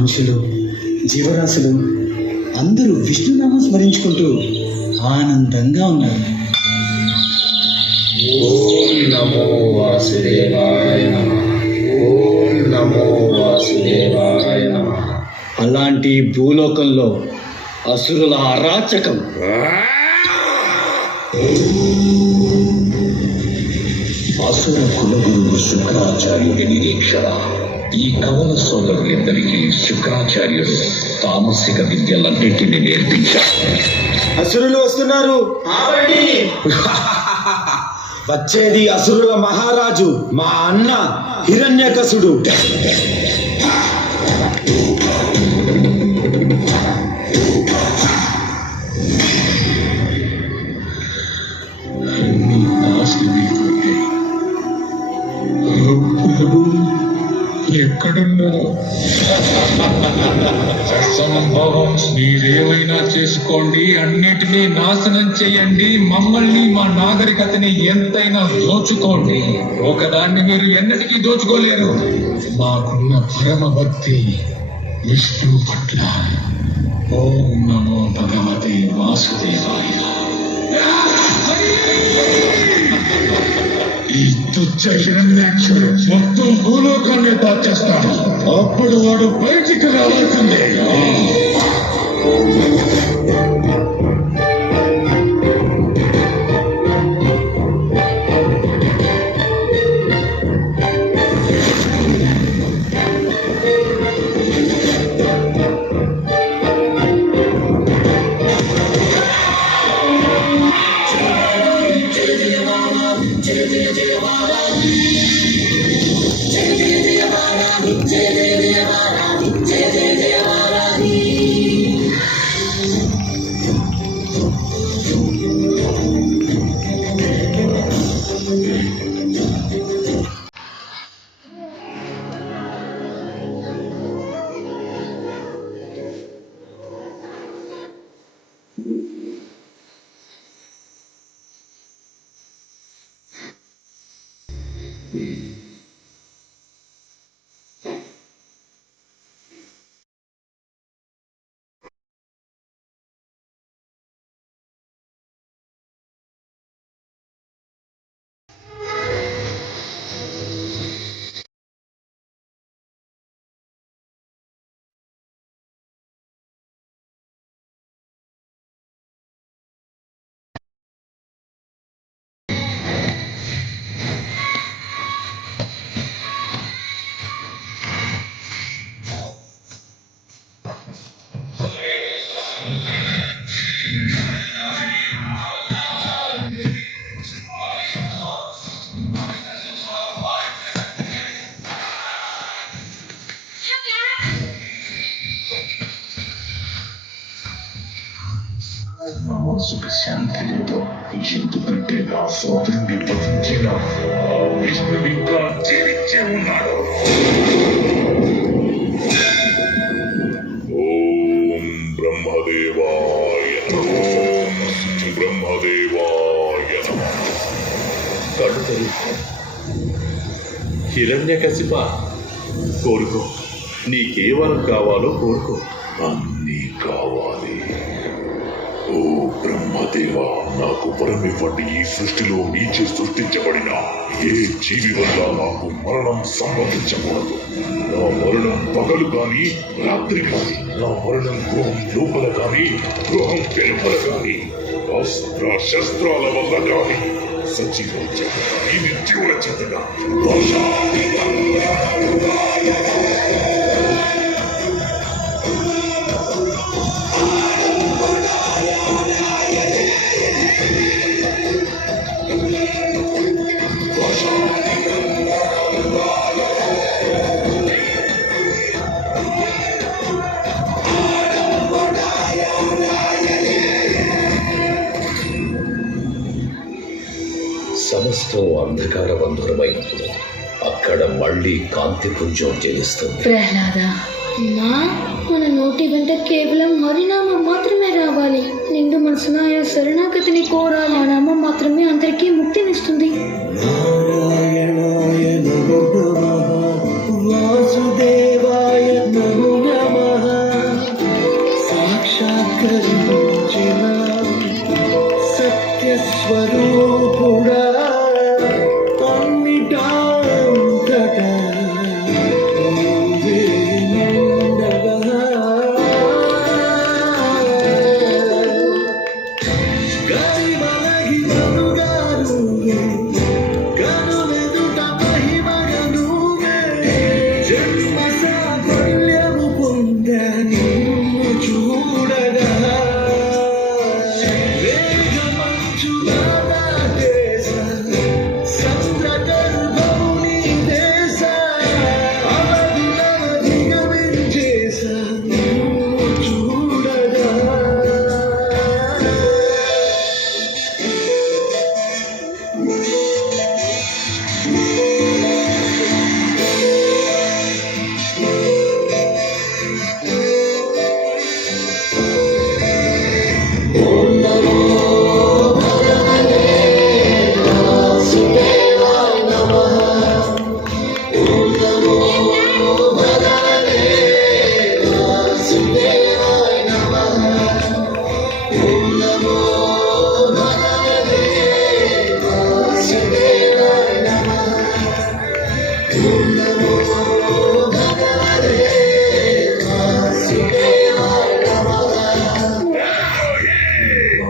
మనుషులు, జీవరాశులు అందరూ విష్ణునామం స్మరించుకుంటూ ఆనందంగా ఉన్నారు. ఓం నమో వాసుదేవాయ నమః. ఓం నమో వాసుదేవాయ నమః. అలాంటి భూలోకంలో అసురుల అరాచకం, అసుర కులగురువు శుక్రాచార్యుడి నిరీక్షణ. ఈ కవల సోదరులిద్దరికీ శుక్రాచార్యుడు తామసిక విద్యలన్నింటినీ నేర్పించారు. అసురులు వస్తున్నారు. వచ్చేది అసురుల మహారాజు, మా అన్న హిరణ్యకశుడు. ఎక్కడున్నా సంభవం, మీరేమైనా చేసుకోండి, అన్నిటినీ నాశనం చేయండి, మమ్మల్ని మా నాగరికతని ఎంతైనా దోచుకోండి. ఒకదాన్ని మీరు ఎన్నటికీ దోచుకోలేరు. మాకున్న పరమ భక్తి విష్ణు పట్ల. ఓం నమో భగవతే వాసుదేవాయ. ఈ తుచ్చ హిరణ్యాక్షుడు మొత్తం భూలోకాన్ని దాచేస్తాడు. అప్పుడు వాడు బయటికి రావాల్సిందే. మనసుకు శాంతి లేదు. ఎందుకంటే నా సోదరుని వధించిన విష్ణు ఇంకా జీవించే ఉన్నాడు. ఓం బ్రహ్మదేవాయ నమః. బ్రహ్మదేవాయ నమః. కడుతరు హిరణ్యకశిప, కోరుకో, నీకే వరం కావాలో కోరుకో. అన్నీ కావాలి. ఓ బ్రహ్మదేవా, నాకు వరమివ్వండి. ఈ సృష్టిలో నీచే సృష్టించబడిన ఏ జీవి వల్ల నాకు మరణం సంభవించకూడదు. నా మరణం పగలు కాని రాత్రి కాని, నా మరణం గృహం లోపల కాని గృహం వెలుపల కాని, అస్త్ర శస్త్రాల వల్ల కాని, సజీవుల చేత కాని నిర్జీవుల చేత సమస్తం అంధకారవంతురమైనప్పుడు అక్కడ మళ్ళీ కాంతి పుంజం జనిస్తుంది. ప్రహ్లాద, మన నోటి వెంట కేవలం హరినామం మాత్రమే రావాలి. నిండు మనసున ఆయన శరణాగతిని కోరాలి. ఆ నామం మాత్రమే అందరికీ ముక్తినిస్తుంది. నారాయణాయ నమో నమః. వాసుదేవాయ నమో నమః.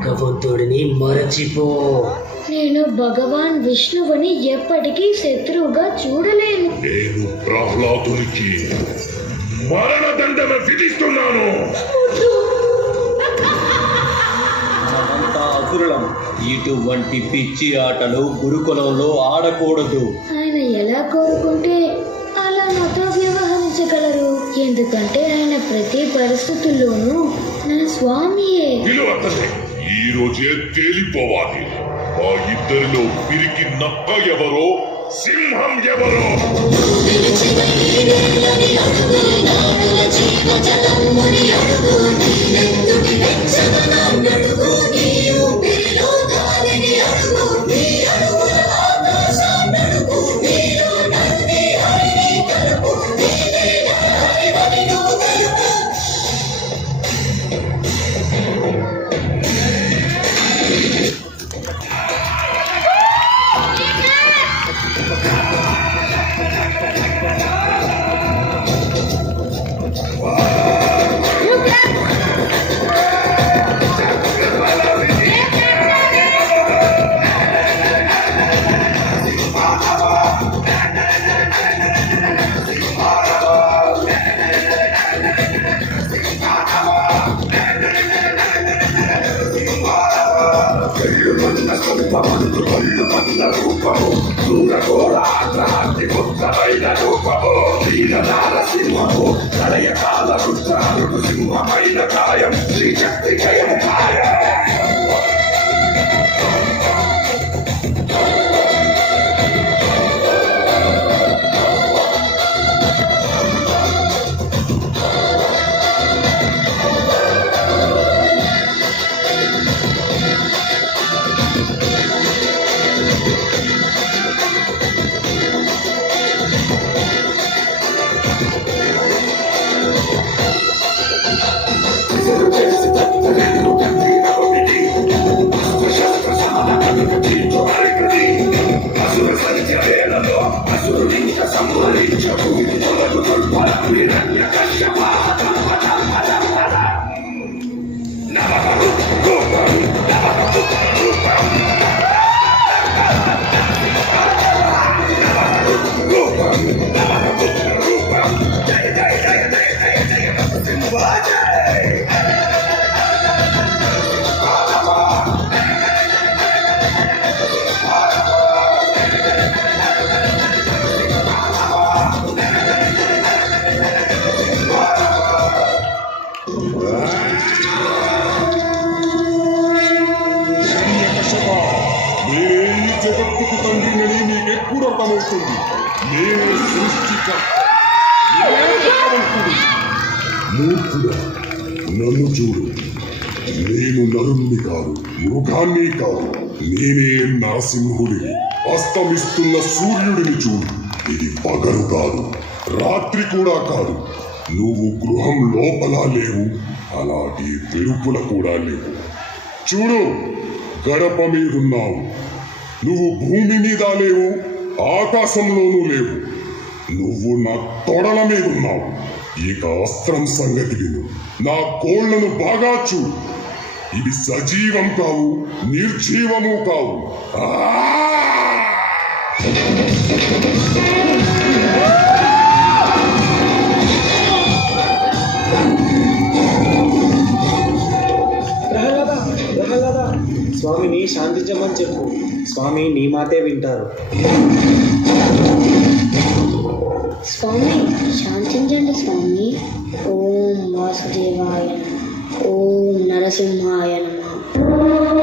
భగవంతుడిని మరచిపో. నేను భగవాన్ విష్ణువుని ఎప్పటికీ శత్రువుగా చూడలేను. నేను ప్రహ్లాదునికి మరణదండన విధిస్తున్నాను. మనమంతా అసురులం. ఇటువంటి పిచ్చి ఆటలు గురుకులంలో ఆడకూడదు. ఆయన ఎలా కోరుకుంటే అలా నాతో వ్యవహరించగలరు. ఎందుకంటే ఆయన ప్రతి పరిస్థితుల్లోనూ నా స్వామియే. విలువతలే ఈ రోజే తేలిపోవాలి. ఆ ఇద్దరిలో పిరికి నక్క ఎవరో, సింహం ఎవరో. జగత్తుకు తండ్రినని నీకెప్పుడు అర్థమవుతుంది? నేనే సృష్టికర్త, నేనే భగవంతుడు. మూర్ఖుడా, నన్ను చూడు. నేను నరుణ్ణి కాదు, మృగాన్ని కాదు. నేనే నరసింహుడిని. అస్తమిస్తున్న సూర్యుడిని చూడు. ఇది పగలు కాదు, రాత్రి కూడా కాదు. నువ్వు గృహం లోపల లేవు, అలాగే వెలుపుల కూడా లేవు. చూడు, గడప మీదున్నావు. నువ్వు భూమి మీద లేవు, ఆకాశంలోనూ లేవు. నువ్వు నా తొడల మీద ఉన్నావు. ఇక అస్త్రం సంగతి విను. నా కోళ్లను బాగా చూడు. ఇవి సజీవం కావు, నిర్జీవము కావు. ప్రహ్లాద, స్వామిని శాంతించమని చెప్పు. స్వామి నీ మాటే వింటారు. స్వామి శాంతించండి స్వామి. ఓం వాసుదేవాయ నమః. ఓం నరసింహాయ నమః.